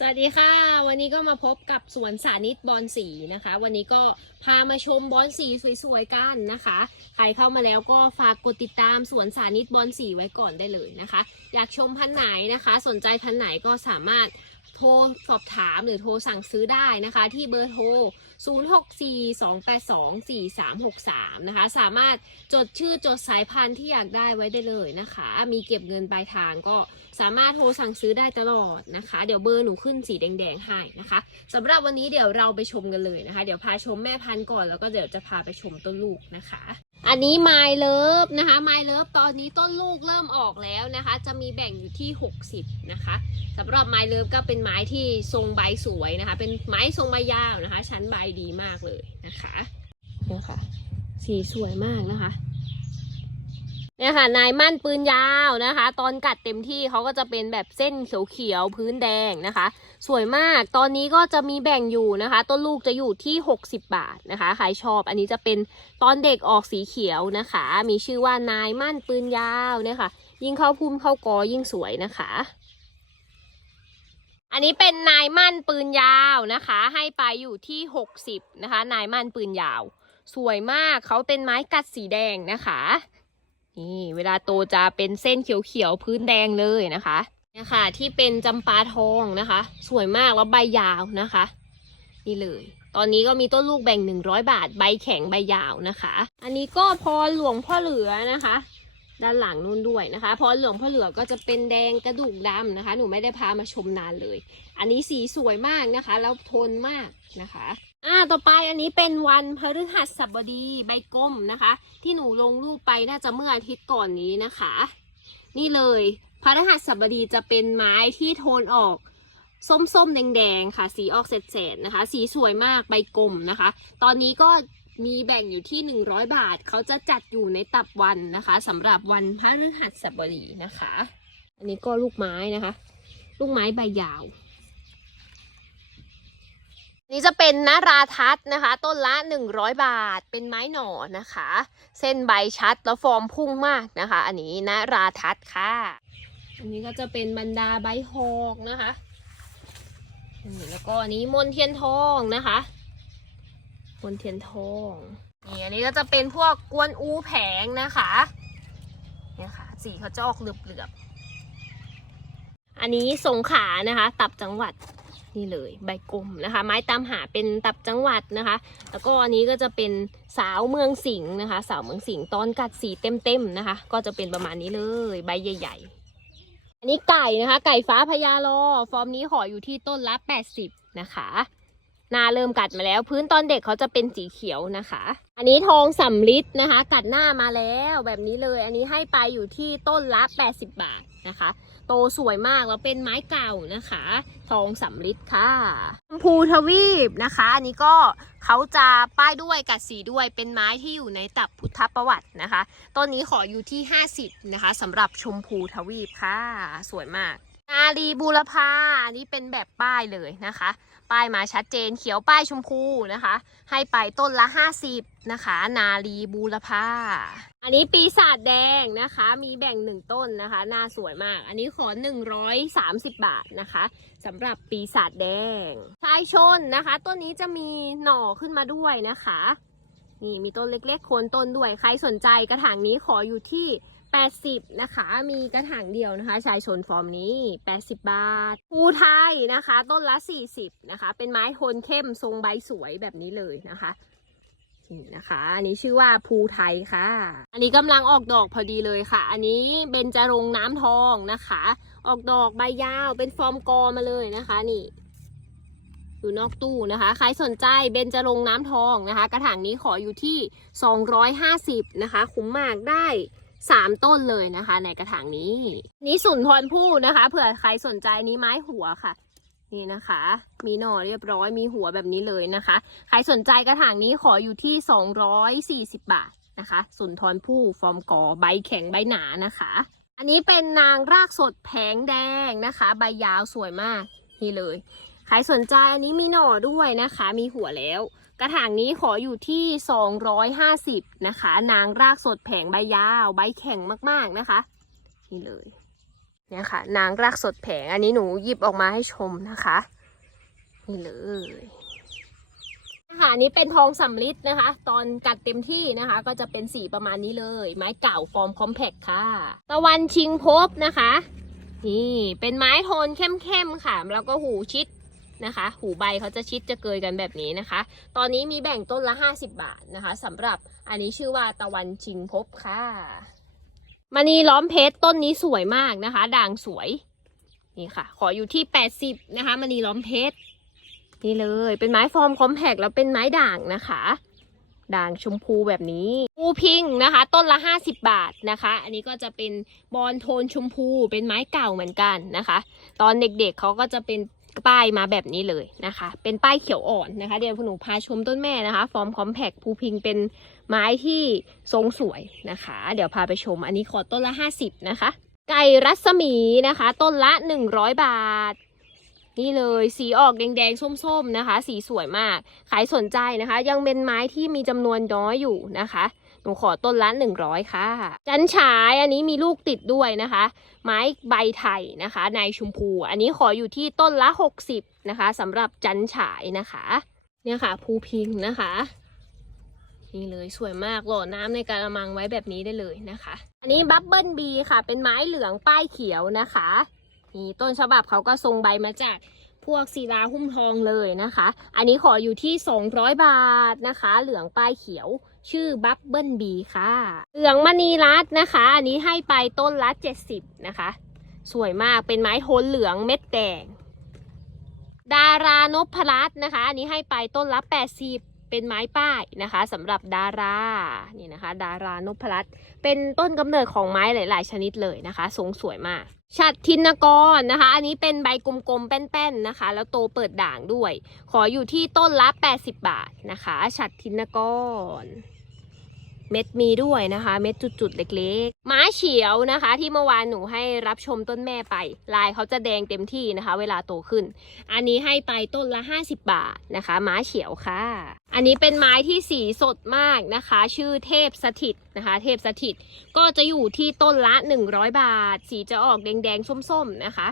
สวัสดีค่ะ วันนี้ก็มาพบกับสวนสานิตบอลสีนะคะ วันนี้ก็พามาชมบอลสีสวยๆกันนะคะ ใครเข้ามาแล้วก็ฝากกดติดตามสวนสานิตบอลสีไว้ก่อนได้เลยนะคะ อยากชมพันไหนนะคะ สนใจพันไหนก็สามารถโทรสอบถามหรือโทรสั่งซื้อได้นะคะ ที่เบอร์โทร 0642824363 นะคะ สามารถจดชื่อจดสายพันธุ์ที่อยากได้ไว้ได้เลยนะคะ มีเก็บเงินปลายทางก็สามารถโทรสั่งซื้อได้ตลอดนะคะ เดี๋ยวเบอร์หนูขึ้นสีแดงๆให้นะคะสำหรับวันนี้เดี๋ยวเราไปชมกันเลยนะคะ เดี๋ยวพาชมแม่พันธุ์ก่อนแล้วก็เดี๋ยวจะพาไปชมต้นลูกนะคะ อันนี้ไมเลิฟนะคะไมเลิฟตอนนี้ต้นลูกเริ่มออกแล้วนะคะ จะมีแบ่งอยู่ที่ 60 นะคะสำหรับไมเลิฟก็เป็นไม้ที่ทรงใบสวยนะคะ เป็นไม้ทรงใบยาวนะคะ ชั้นใบดีมากเลยนะคะเนี่ยค่ะ สีสวยมากนะคะเนี่ยค่ะ นายมั่นปืนยาวนะคะ ตอนกัดเต็มที่เขาก็จะเป็นแบบเส้นเขียวๆพื้นแดงนะคะ สวยมากตอนนี้ก็จะมีแบ่งอยู่นะคะ ต้นลูกจะอยู่ที่ 60 บาทนะคะใครชอบอันนี้จะเป็นตอนเด็กออกสีเขียวนะคะ มีชื่อว่านายมั่นปืนยาวเนี่ยค่ะ ยิ่งเข้าพุ่มเข้ากอยิ่งสวยนะคะ อันนี้เป็นนายมั่นปืนยาวนะคะ ให้ไปอยู่ที่ 60 นะคะ นายมั่นปืนยาว สวยมากเขาเป็นไม้กัดสีแดงนะคะ นี่เวลาโตจะเป็นเส้นเขียวๆพื้นแดงเลยนะคะเนี่ยค่ะที่เป็นจำปาทองนะคะ สวยมากแล้วใบยาวนะคะ นี่เลย ตอนนี้ก็มีต้นลูกแบ่ง 100 บาท ใบแข็งใบยาวนะคะ อันนี้ก็พรหลวงพ่อเหลือนะคะ ด้านหลังนู่นด้วยนะคะพรหลวงพ่อเหลือก็จะเป็นแดงกระดูกดำนะคะ หนูไม่ได้พามาชมนานเลย อันนี้สีสวยมากนะคะ แล้วทนมากนะคะ อ่า ต่อไปอันนี้เป็นวันพฤหัสบดีใบกลมนะคะ ที่หนูลงรูปไปน่าจะเมื่ออาทิตย์ก่อนนี้นะคะ นี่เลยพฤหัสบดีจะเป็นไม้ที่โทนออกส้มๆแดงๆค่ะ สีออกเศษๆนะคะ สีสวยมากใบกลมนะคะ ตอนนี้ก็ มีแบ่งอยู่ที่ 100 บาท เขาจะจัดอยู่ในตับวันนะคะสำหรับวันพฤหัสบดีนะคะ อันนี้ก็ลูกไม้นะคะ ลูกไม้ใบยาว นี่จะเป็นนาราทัศนะคะ ต้นละ 100 บาท เป็นไม้หน่อนะคะ เส้นใบชัดแล้วฟอร์มพุ่งมากนะคะ อันนี้นาราทัศค่ะ อันนี้ก็จะเป็นบรรดาใบหอกนะคะแล้วก็อันนี้มนเทียนทองนะคะ มนเทียนทองนี่อันนี้ก็จะเป็นพวกกวนอูแผงนะคะเนี่ยค่ะสีเขาจะออกเหลือบๆอันนี้สงขลานะคะ ตับจังหวัดนี่เลยใบกลมนะคะ ไม้ตามหาเป็นตับจังหวัดนะคะ แล้วก็อันนี้ก็จะเป็นสาวเมืองสิงห์นะคะ สาวเมืองสิงห์ตอนกัดสีเต็มๆนะคะ ก็จะเป็นประมาณนี้เลยใบใหญ่ ๆ อันนี้ไก่นะคะ ไก่ฟ้าพญาลอฟอร์มนี้ขออยู่ที่ต้นละ 80 นะคะ หนาเริ่มกัดมาแล้ว พื้นตอนเด็กเขาจะเป็นสีเขียวนะคะ อันนี้ทองสำลิดนะคะ กัดหน้ามาแล้วแบบนี้เลย อันนี้ให้ไปอยู่ที่ต้นละ 80 บาทนะคะ โตสวยมากแล้วเป็นไม้เก่านะคะ ทองสำลิดค่ะชมพูทวีปนะคะ อันนี้ก็เขาจะป้ายด้วยกัดสีด้วยเป็นไม้ที่อยู่ในตับพุทธประวัตินะคะต้นนี้ขออยู่ที่ 50นะคะสำหรับชมพูทวีปค่ะ สวยมาก นาลีบูรพาอันนี้เป็นแบบป้ายเลยนะคะ ป้ายมาชัดเจนเขียวป้ายชมพูนะคะ ให้ไปต้นละ 50 นะคะ นาลีบูรพาอันนี้ปีศาจแดงนะคะ มีแบ่งหนึ่งต้นนะคะหน้าสวยมาก อันนี้ขอ 130 บาทนะคะสำหรับปีศาจแดงชายชนนะคะ ต้นนี้จะมีหน่อขึ้นมาด้วยนะคะนี่มีต้นเล็กๆโคนต้นด้วยใครสนใจกระถางนี้ขออยู่ที่ 80 นะคะ มีกระถางเดียวนะคะ ชายชนฟอร์มนี้ 80 บาทภูไทยนะคะ ต้นละ 40 นะคะ เป็นไม้โทนเข้มทรงใบสวยแบบนี้เลยนะคะนี่นะคะ อันนี้ชื่อว่าภูไทยค่ะ อันนี้กำลังออกดอกพอดีเลยค่ะ อันนี้เบญจรงน้ำทองนะคะ ออกดอกใบยาวเป็นฟอร์มกอมาเลยนะคะ นี่อยู่นอกตู้นะคะ ใครสนใจเบญจรงน้ำทองนะคะ กระถางนี้ขออยู่ที่ 250 นะคะ คุ้มมากได้ 3ต้นเลยนะคะ ในกระถางนี้ นี่สุนทรภู่นะคะ เผื่อใครสนใจนี้ไม้หัวค่ะ นี่นะคะ มีหน่อเรียบร้อยมีหัวแบบนี้เลยนะคะ ใครสนใจกระถางนี้ขออยู่ที่ 240 บาทนะคะ สุนทรภู่ฟอร์มกอใบแข็งใบหนานะคะ อันนี้เป็นนางรากสดแผงแดงนะคะ ใบยาวสวยมากนี่เลย ใครสนใจอันนี้มีหน่อด้วยนะคะ มีหัวแล้ว กระถางนี้ขออยู่ที่ 250 นะคะ นางรากสดแผงใบยาว ใบแข็งมากๆนะคะ นี่เลยเนี่ยค่ะ นางรักสดแผงอันนี้หนูหยิบออกมาให้ชมนะคะ นี่เลยค่ะอันนี้เป็นทองสำลิดนะคะ ตอนกัดเต็มที่นะคะ ก็จะเป็นสีประมาณนี้เลย ไม้เก่าฟอร์มคอมแพคค่ะ ตะวันชิงพบนะคะ นี่เป็นไม้โทนเข้มๆค่ะ แล้วก็หูชิด นะคะ หูใบเขาจะชิดจะเกยกันแบบนี้นะคะ ตอนนี้มีแบ่งต้นละ 50 บาทนะคะสำหรับอันนี้ชื่อว่าตะวันชิงพบค่ะมณีล้อมเพชรต้นนี้สวยมากนะคะ ด่างสวยนี่ค่ะ ขออยู่ที่ 80 นะคะมณีล้อมเพชรนี่เลยเป็นไม้ฟอร์มคอมแพกแล้วเป็นไม้ด่างนะคะ ด่างชมพูแบบนี้ปูพิงนะคะ ต้นละ 50 บาทนะคะ อันนี้ก็จะเป็นบอลโทนชมพูเป็นไม้เก่าเหมือนกันนะคะ ตอนเด็กๆเขาก็จะเป็น ป้ายมาแบบนี้เลยนะคะ เป็นป้ายเขียวอ่อนนะคะ เดี๋ยวหนูพาชมต้นแม่นะคะ ฟอร์มคอมแพกภูพิงเป็นไม้ที่ทรงสวยนะคะ เดี๋ยวพาไปชม อันนี้ขอต้นละ 50 นะคะ ไก่รัศมีนะคะ ต้นละ 100 บาทนี่เลยสีออกแดงๆ ส้มๆนะคะ สีสวยมากใครสนใจนะคะ ยังเป็นไม้ที่มีจำนวนน้อยอยู่นะคะ นูขอต้นละ100ค่ะ จันฉายอันนี้มีลูกติดด้วยนะคะ ไม้ใบไทยนะคะในชมพู อันนี้ขออยู่ที่ต้นละ60นะคะสำหรับจันฉายนะคะ เนี่ยค่ะภูพิงนะคะนี่เลยสวยมากหลดน้ำในกระมังไว้แบบนี้ได้เลยนะคะ อันนี้บับเบิลบีค่ะ เป็นไม้เหลืองป้ายเขียวนะคะนี่ต้นฉบับเขาก็ทรงใบมาจากพวกศิลาหุ้มทองเลยนะคะ อันนี้ขออยู่ที่ 200 บาทนะคะ เหลืองป้ายเขียว ชื่อบับเบิลบีค่ะเหลืองมณีรัตน์นะคะ อันนี้ให้ไปต้นละ70นะคะ สวยมากเป็นไม้โทนเหลืองเม็ดแดง ดารานพรัตน์นะคะ อันนี้ให้ไปต้นละ80เป็นไม้ป้ายนะคะสำหรับดารานี่นะคะ ดารานพรัตน์เป็นต้นกำเนิดของไม้หลาย ๆ ชนิดเลยนะคะทรงสวยมาก ฉัดทินกรนะคะ อันนี้เป็นใบกลมๆ แป้นๆนะคะ แล้วโตเปิดด่างด้วย ขออยู่ที่ต้นละ 80 บาทนะคะ ฉัดทินกร เม็ดมีด้วยนะคะ เม็ดจุดๆเล็กๆ ม้าเฉียวนะคะ ที่เมื่อวานหนูให้รับชมต้นแม่ไป ลายเขาจะแดงเต็มที่นะคะ เวลาโตขึ้น อันนี้ให้ไปต้นละ 50 บาทนะคะ ม้าเฉียวค่ะ อันนี้เป็นไม้ที่สีสดมากนะคะ ชื่อเทพสถิตนะคะ เทพสถิตก็จะอยู่ที่ต้นละ 100 บาท สีจะออกแดงๆส้มๆนะคะ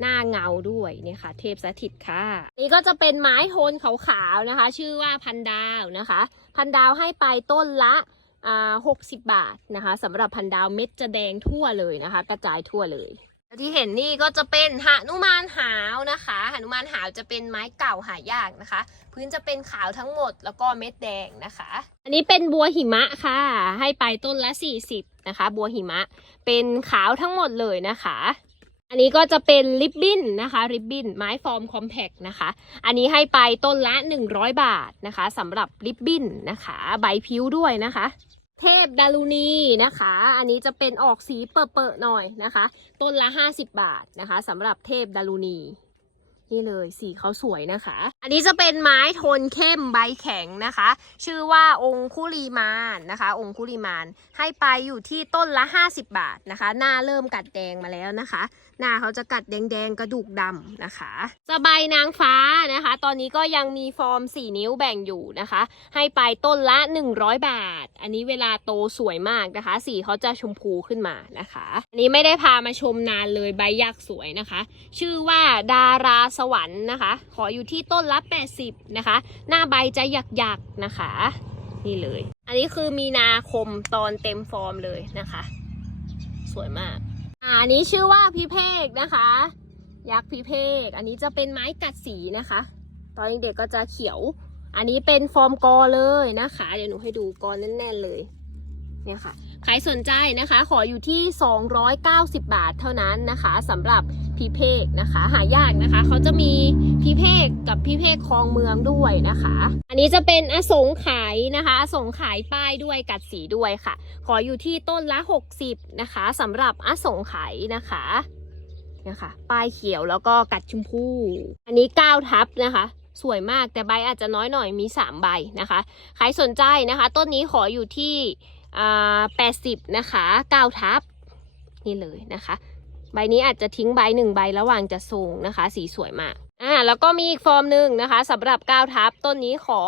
หน้าเงาด้วยเนี่ยค่ะ เทพสถิตค่ะ นี่ก็จะเป็นไม้โทนขาวๆนะคะ ชื่อว่าพันดาวนะคะ พันดาวให้ไปต้นละอ่า60บาทนะคะสำหรับพันดาวเม็ดจะแดงทั่วเลยนะคะ กระจายทั่วเลยที่เห็นนี่ก็จะเป็นหานุมานหาวนะคะหานุมานหาวจะเป็นไม้เก่าหายากนะคะ พื้นจะเป็นขาวทั้งหมดแล้วก็เม็ดแดงนะคะ อันนี้เป็นบัวหิมะค่ะ ให้ไปต้นละ 40นะคะ บัวหิมะเป็นขาวทั้งหมดเลยนะคะ อันนี้ก็จะเป็นริบบิ้นนะคะริบบิ้นไม้ฟอร์มคอมแพกนะคะ อันนี้ให้ไปต้นละ 100 บาทนะคะสำหรับริบบิ้นนะคะ ใบพิ้วด้วยนะคะ เทพดารุณีนะคะ อันนี้จะเป็นออกสีเปอะๆหน่อยนะคะ ต้นละ 50 บาทนะคะสำหรับเทพดารุณี นี่เลยสีเขาสวยนะคะ อันนี้จะเป็นไม้โทนเข้มใบแข็งนะคะ ชื่อว่าองคุลีมานนะคะ องคุลีมานให้ไปอยู่ที่ต้นละ 50 บาทนะคะ หน้าเริ่มกัดแดงมาแล้วนะคะ หน้าเขาจะกัดแดงๆกระดูกดำนะคะสบายนางฟ้านะคะ ตอนนี้ก็ยังมีฟอร์ม 4 นิ้วแบ่งอยู่นะคะ ให้ไปต้นละ 100 บาท อันนี้เวลาโตสวยมากนะคะ สีเขาจะชมพูขึ้นมานะคะ อันนี้ไม่ได้พามาชมนานเลยใบยักษ์สวยนะคะ ชื่อว่าดาราสวรรค์นะคะ ขออยู่ที่ต้นละ 80 นะคะ หน้าใบจะหยักๆนะคะ นี่เลย อันนี้คือมีนาคมตอนเต็มฟอร์มเลยนะคะ สวยมากอันนี้ชื่อว่าพิเภกนะคะ ยักษ์พิเภกอันนี้จะเป็นไม้กัดสีนะคะ ตอนเด็กก็จะเขียว อันนี้เป็นฟอร์มกอเลยนะคะ เดี๋ยวหนูให้ดูกอแน่นๆเลยเนี่ยค่ะ ใครสนใจนะคะ ขออยู่ที่ 290 บาทเท่านั้นนะคะสำหรับ พิเภกนะคะ หายากนะคะ เขาจะมีพิเภกกับพิเภกคลองเมืองด้วยนะคะ อันนี้จะเป็นอสงไขยนะคะอสงไขยป้ายด้วยกัดสีด้วยค่ะ ขออยู่ที่ต้นละ 60 นะคะสำหรับอสงไขยนะคะเนี่ยค่ะป้ายเขียวแล้วก็กัดชมพูอันนี้9ทับนะคะสวยมากแต่ใบอาจจะน้อยหน่อยมี 3 ใบนะคะ ใครสนใจนะคะ ต้นนี้ขออยู่ที่อ่า80 นะคะ 9 ทับ นี่เลยนะคะ ใบนี้อาจจะทิ้งใบหนึ่งใบระหว่างจะส่งนะคะ สีสวยมากอ่าแล้วก็มีอีกฟอร์มหนึ่งนะคะสำหรับ9ทับต้นนี้ขอ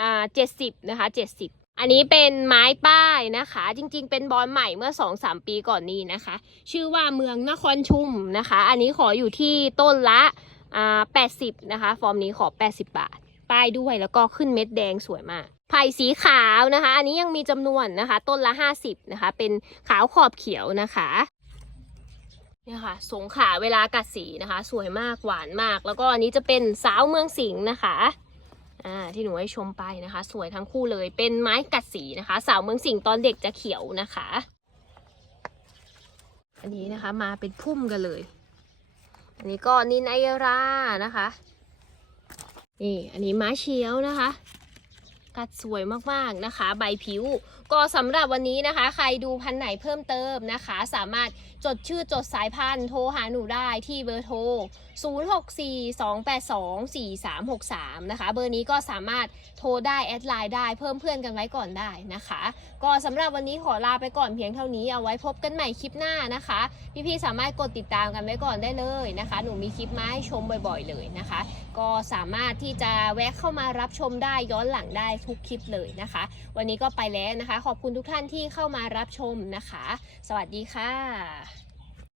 อ่า70นะคะ70อันนี้เป็นไม้ป้ายนะคะ จริงๆ เป็นบอลใหม่เมื่อ 2-3 ปีก่อนนี้นะคะ ชื่อว่าเมืองนครชุมนะคะ อันนี้ขออยู่ที่ต้นละอ่า80 นะคะ ฟอร์มนี้ขอ 80 บาท ป้ายด้วยแล้วก็ขึ้นเม็ดแดงสวยมากไผ่สีขาวนะคะ อันนี้ยังมีจำนวนนะคะ ต้นละ 50 นะคะ เป็นขาวขอบเขียวนะคะ เนี่ยค่ะ สงขาเวลากัดสีนะคะ สวยมากหวานมาก แล้วก็อันนี้จะเป็นสาวเมืองสิงห์นะคะอ่าที่หนูให้ชมไปนะคะ สวยทั้งคู่เลยเป็นไม้กัดสีนะคะ สาวเมืองสิงห์ตอนเด็กจะเขียวนะคะ อันนี้นะคะมาเป็นพุ่มกันเลย อันนี้ก็นินไอยรานะคะนี่อันนี้ม้เชียวนะคะ กัดสวยมากๆนะคะ ใบผิว ก็สำหรับวันนี้นะคะ ใครดูพันไหนเพิ่มเติมนะคะ สามารถจดชื่อจดสายพันธุ์โทรหาหนูได้ที่เบอร์โทร 0642824363 นะคะ เบอร์นี้ก็สามารถโทรได้แอดไลน์ได้เพิ่มเพื่อนกันไว้ก่อนได้นะคะ ก็สำหรับวันนี้ขอลาไปก่อนเพียงเท่านี้เอาไว้พบกันใหม่คลิปหน้านะคะ พี่ๆสามารถกดติดตามกันไว้ก่อนได้เลยนะคะ หนูมีคลิปมาให้ชมบ่อยๆเลยนะคะ ก็สามารถที่จะแวะเข้ามารับชมได้ย้อนหลังได้ทุกคลิปเลยนะคะ วันนี้ก็ไปแล้วนะคะขอบคุณทุกท่านที่เข้ามารับชมนะคะ สวัสดีค่ะ